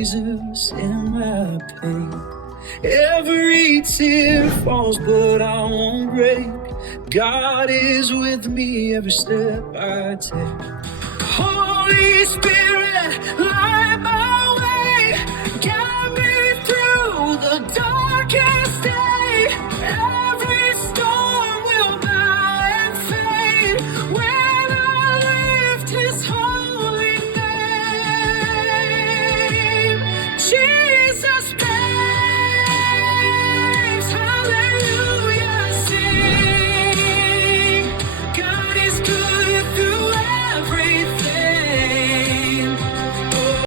Jesus in my pain. Every tear falls, but I won't break. God is with me every step I take. Holy Spirit,